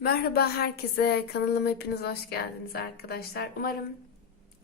Merhaba herkese, kanalıma hepiniz hoş geldiniz arkadaşlar. Umarım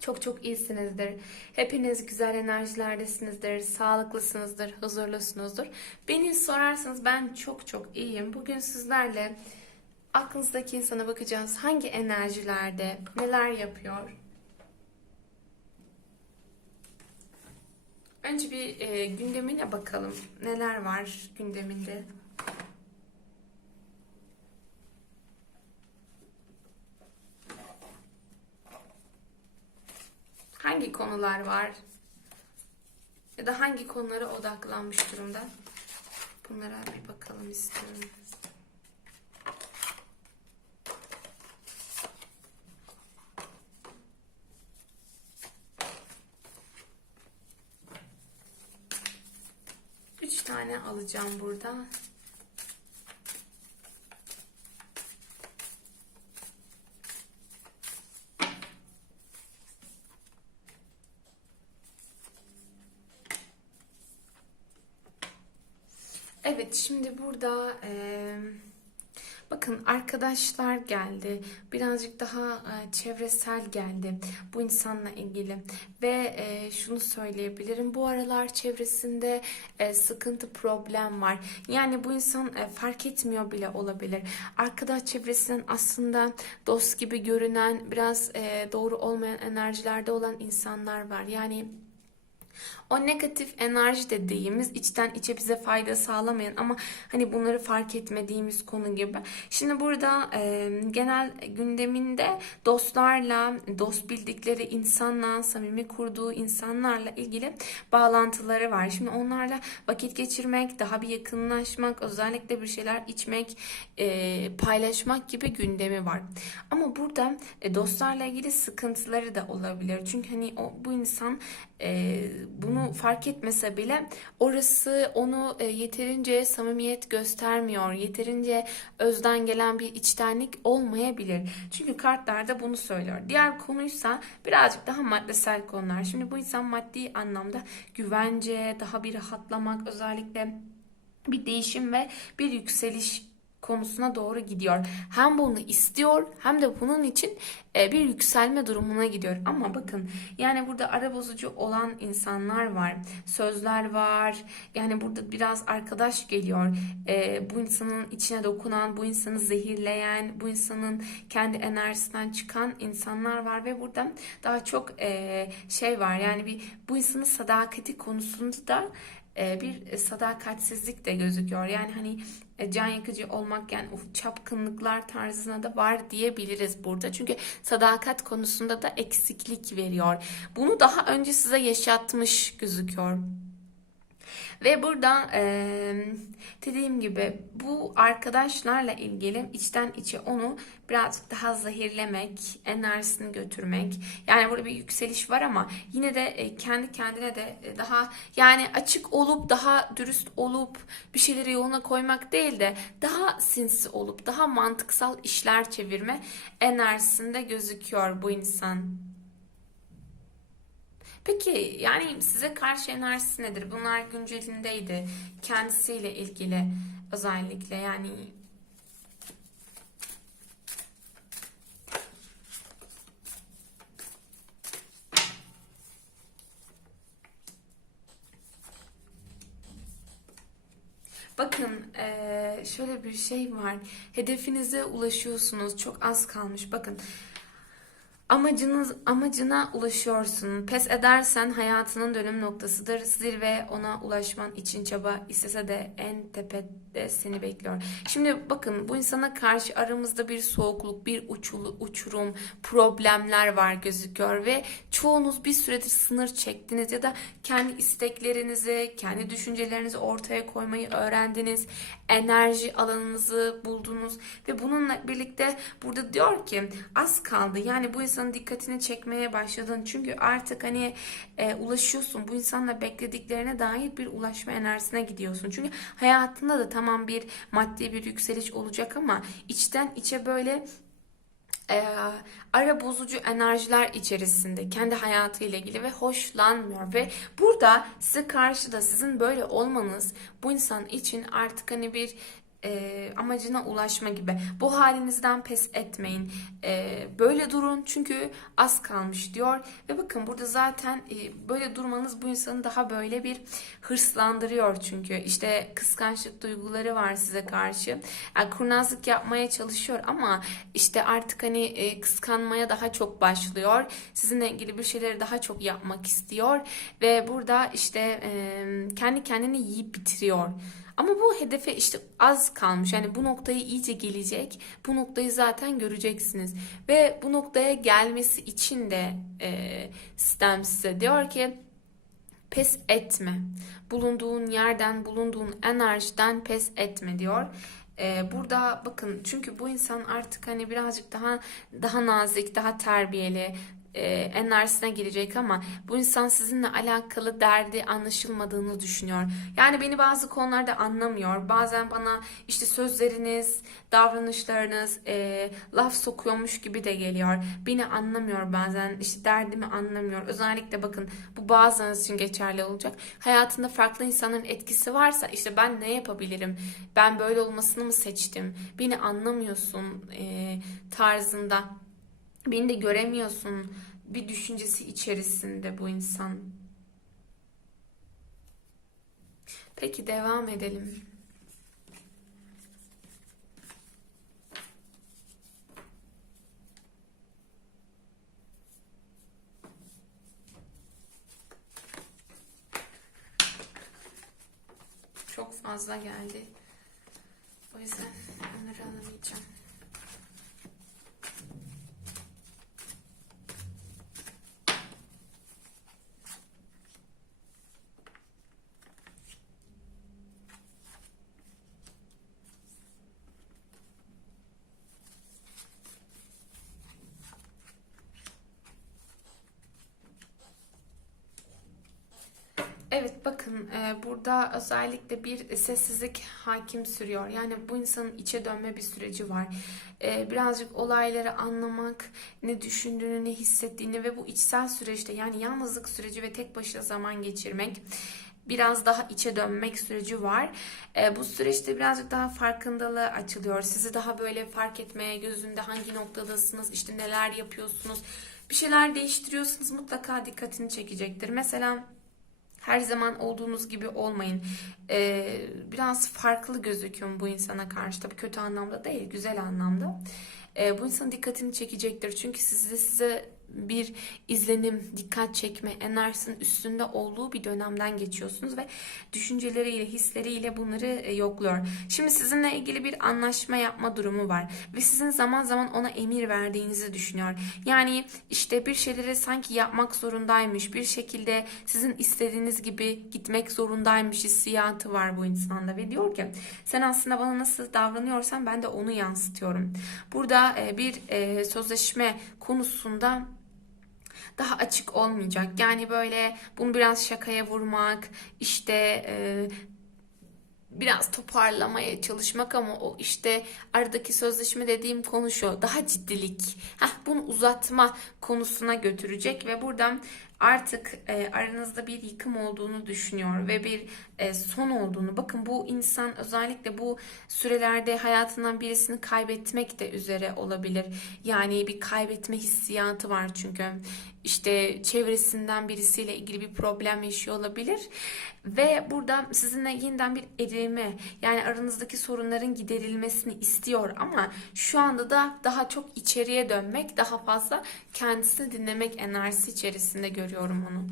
çok çok iyisinizdir. Hepiniz güzel enerjilerdesinizdir, sağlıklısınızdır, huzurlusunuzdur. Beni sorarsanız ben çok çok iyiyim. Bugün sizlerle aklınızdaki insana bakacağız. Hangi enerjilerde, neler yapıyor? Önce bir e, gündemine bakalım. Neler var gündeminde? Hangi konular var? Ya da hangi konulara odaklanmış durumda? Bunlara bir bakalım istiyorum. Üç tane alacağım burada. Evet, şimdi burada eee, bakın arkadaşlar geldi. Birazcık daha e, çevresel geldi bu insanla ilgili. Ve e, şunu söyleyebilirim. Bu aralar çevresinde e, sıkıntı, problem var. Yani bu insan e, fark etmiyor bile olabilir. Arkadaş çevresinden aslında dost gibi görünen, biraz e, doğru olmayan enerjilerde olan insanlar var. Yani o negatif enerji dediğimiz içten içe bize fayda sağlamayan ama hani bunları fark etmediğimiz konu gibi. Şimdi burada e, genel gündeminde dostlarla, dost bildikleri insanla, samimi kurduğu insanlarla ilgili bağlantıları var. Şimdi onlarla vakit geçirmek, daha bir yakınlaşmak, özellikle bir şeyler içmek, e, paylaşmak gibi gündemi var. Ama burada e, dostlarla ilgili sıkıntıları da olabilir. Çünkü hani o bu insan e, bunu fark etmese bile orası onu e, yeterince samimiyet göstermiyor. Yeterince özden gelen bir içtenlik olmayabilir. Çünkü kartlarda bunu söylüyor. Diğer konuysa birazcık daha maddesel konular. Şimdi bu insan maddi anlamda güvence, daha bir rahatlamak, özellikle bir değişim ve bir yükseliş konusuna doğru gidiyor. Hem bunu istiyor hem de bunun için e, bir yükselme durumuna gidiyor. Ama bakın yani burada ara bozucu olan insanlar var. Sözler var. Yani burada biraz arkadaş geliyor. E, bu insanın içine dokunan, bu insanı zehirleyen, bu insanın kendi enerjisinden çıkan insanlar var ve burada daha çok e, şey var. Yani bir bu insanın sadakati konusunda da bir sadakatsizlik de gözüküyor. Yani hani can yakıcı olmak yani çapkınlıklar tarzına da var diyebiliriz burada. Çünkü sadakat konusunda da eksiklik veriyor. Bunu daha önce size yaşatmış gözüküyor. Ve burada e, dediğim gibi bu arkadaşlarla ilgili içten içe onu birazcık daha zehirlemek, enerjisini götürmek. Yani burada bir yükseliş var ama yine de kendi kendine de daha yani açık olup daha dürüst olup bir şeyleri yoluna koymak değil de daha sinsi olup daha mantıksal işler çevirme enerjisinde gözüküyor bu insan. Peki yani size karşı enerjisi nedir? Bunlar güncelindeydi. Kendisiyle ilgili özellikle yani Bakın şöyle bir şey var. Hedefinize ulaşıyorsunuz. Çok az kalmış. Bakın Amacınız amacına ulaşıyorsun. Pes edersen hayatının dönüm noktasıdır. Zirve ona ulaşman için çaba istese de en tepede seni bekliyor. Şimdi bakın bu insana karşı aramızda bir soğukluk, bir uçulu, uçurum, problemler var gözüküyor ve çoğunuz bir süredir sınır çektiniz ya da kendi isteklerinizi, kendi düşüncelerinizi ortaya koymayı öğrendiniz. Enerji alanınızı buldunuz ve bununla birlikte burada diyor ki az kaldı. Yani bu insanın dikkatini çekmeye başladın. Çünkü artık hani e, ulaşıyorsun. Bu insanla beklediklerine dair bir ulaşma enerjisine gidiyorsun. Çünkü hayatında da tamam bir maddi bir yükseliş olacak ama içten içe böyle e, ara bozucu enerjiler içerisinde kendi hayatıyla ilgili ve hoşlanmıyor ve burada size karşı da sizin böyle olmanız bu insan için artık hani bir e, amacına ulaşma gibi. Bu halinizden pes etmeyin. E, böyle durun çünkü az kalmış diyor. Ve bakın burada zaten e, böyle durmanız bu insanı daha böyle bir hırslandırıyor çünkü. işte kıskançlık duyguları var size karşı. Yani kurnazlık yapmaya çalışıyor ama işte artık hani e, kıskanmaya daha çok başlıyor. Sizinle ilgili bir şeyleri daha çok yapmak istiyor. Ve burada işte e, kendi kendini yiyip bitiriyor. Ama bu hedefe işte az kalmış. Yani bu noktaya iyice gelecek. Bu noktayı zaten göreceksiniz. Ve bu noktaya gelmesi için de e, sistem size diyor ki pes etme. Bulunduğun yerden, bulunduğun enerjiden pes etme diyor. Ee, burada bakın çünkü bu insan artık hani birazcık daha daha nazik, daha terbiyeli, e, enerjisine girecek ama bu insan sizinle alakalı derdi anlaşılmadığını düşünüyor. Yani beni bazı konularda anlamıyor. Bazen bana işte sözleriniz, davranışlarınız e, laf sokuyormuş gibi de geliyor. Beni anlamıyor bazen. işte derdimi anlamıyor. Özellikle bakın bu bazılarınız için geçerli olacak. Hayatında farklı insanların etkisi varsa işte ben ne yapabilirim? Ben böyle olmasını mı seçtim? Beni anlamıyorsun e, tarzında. Beni de göremiyorsun bir düşüncesi içerisinde bu insan. Peki devam edelim. Çok fazla geldi. O yüzden onları alamayacağım. Evet bakın e, burada özellikle bir sessizlik hakim sürüyor. Yani bu insanın içe dönme bir süreci var. E, birazcık olayları anlamak, ne düşündüğünü, ne hissettiğini ve bu içsel süreçte yani yalnızlık süreci ve tek başına zaman geçirmek biraz daha içe dönmek süreci var. E, bu süreçte birazcık daha farkındalığı açılıyor. Sizi daha böyle fark etmeye, gözünde hangi noktadasınız, işte neler yapıyorsunuz, bir şeyler değiştiriyorsunuz mutlaka dikkatini çekecektir. Mesela her zaman olduğunuz gibi olmayın. Ee, biraz farklı gözükün bu insana karşı. Tabii kötü anlamda değil, güzel anlamda. Ee, bu insanın dikkatini çekecektir. Çünkü size size bir izlenim, dikkat çekme, enerjisinin üstünde olduğu bir dönemden geçiyorsunuz ve düşünceleriyle, hisleriyle bunları e, yokluyor. Şimdi sizinle ilgili bir anlaşma yapma durumu var ve sizin zaman zaman ona emir verdiğinizi düşünüyor. Yani işte bir şeyleri sanki yapmak zorundaymış, bir şekilde sizin istediğiniz gibi gitmek zorundaymış hissiyatı var bu insanda ve diyor ki sen aslında bana nasıl davranıyorsan ben de onu yansıtıyorum. Burada e, bir e, sözleşme konusunda daha açık olmayacak. Yani böyle bunu biraz şakaya vurmak, işte e, biraz toparlamaya çalışmak ama o işte aradaki sözleşme dediğim konu şu daha ciddilik. Heh, bunu uzatma konusuna götürecek ve buradan artık e, aranızda bir yıkım olduğunu düşünüyor ve bir e, son olduğunu. Bakın bu insan özellikle bu sürelerde hayatından birisini kaybetmek de üzere olabilir. Yani bir kaybetme hissiyatı var çünkü işte çevresinden birisiyle ilgili bir problem yaşıyor olabilir. Ve burada sizinle yeniden bir erime yani aranızdaki sorunların giderilmesini istiyor ama şu anda da daha çok içeriye dönmek, daha fazla kendisini dinlemek enerjisi içerisinde görüyorum onu.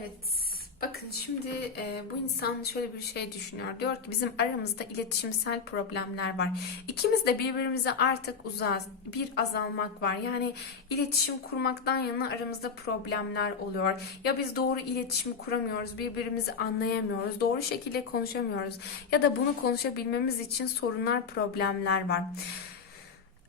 Evet. Bakın şimdi e, bu insan şöyle bir şey düşünüyor. Diyor ki bizim aramızda iletişimsel problemler var. İkimiz de birbirimize artık uzağız. Bir azalmak var. Yani iletişim kurmaktan yana aramızda problemler oluyor. Ya biz doğru iletişim kuramıyoruz, birbirimizi anlayamıyoruz, doğru şekilde konuşamıyoruz. Ya da bunu konuşabilmemiz için sorunlar, problemler var.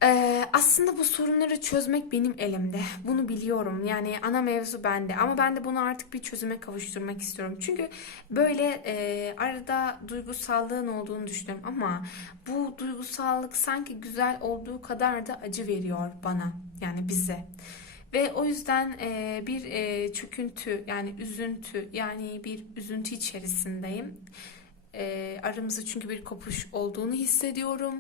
Ee, aslında bu sorunları çözmek benim elimde. Bunu biliyorum. Yani ana mevzu bende. Ama ben de bunu artık bir çözüme kavuşturmak istiyorum. Çünkü böyle e, arada duygusallığın olduğunu düşünüyorum. Ama bu duygusallık sanki güzel olduğu kadar da acı veriyor bana. Yani bize. Ve o yüzden e, bir e, çöküntü yani üzüntü yani bir üzüntü içerisindeyim. E, aramızda çünkü bir kopuş olduğunu hissediyorum.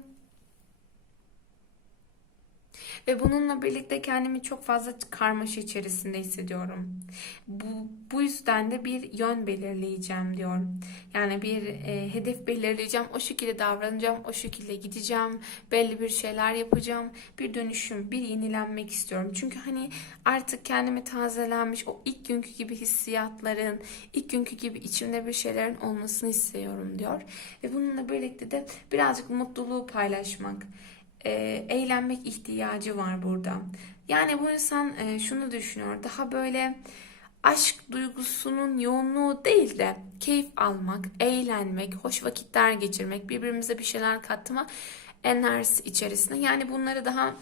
Ve bununla birlikte kendimi çok fazla karmaşa içerisinde hissediyorum. Bu, bu yüzden de bir yön belirleyeceğim diyorum. Yani bir e, hedef belirleyeceğim. O şekilde davranacağım. O şekilde gideceğim. Belli bir şeyler yapacağım. Bir dönüşüm, bir yenilenmek istiyorum. Çünkü hani artık kendimi tazelenmiş o ilk günkü gibi hissiyatların, ilk günkü gibi içimde bir şeylerin olmasını istiyorum diyor. Ve bununla birlikte de birazcık mutluluğu paylaşmak e, eğlenmek ihtiyacı var burada. Yani bu insan e, şunu düşünüyor. Daha böyle aşk duygusunun yoğunluğu değil de keyif almak, eğlenmek, hoş vakitler geçirmek, birbirimize bir şeyler katma enerjisi içerisinde. Yani bunları daha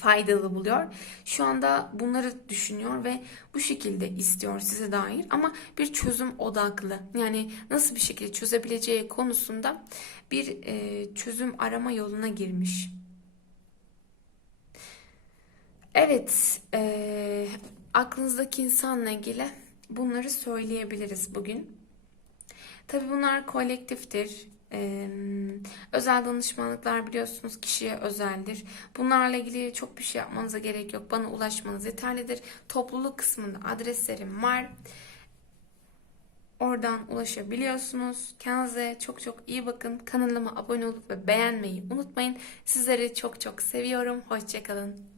faydalı buluyor. Şu anda bunları düşünüyor ve bu şekilde istiyor size dair ama bir çözüm odaklı. Yani nasıl bir şekilde çözebileceği konusunda bir e, çözüm arama yoluna girmiş. Evet, e, aklınızdaki insanla ilgili bunları söyleyebiliriz bugün. Tabii bunlar kolektiftir. Ee, özel danışmanlıklar biliyorsunuz kişiye özeldir. Bunlarla ilgili çok bir şey yapmanıza gerek yok. Bana ulaşmanız yeterlidir. Topluluk kısmında adreslerim var. Oradan ulaşabiliyorsunuz. Kendinize çok çok iyi bakın. Kanalıma abone olup ve beğenmeyi unutmayın. Sizleri çok çok seviyorum. Hoşçakalın.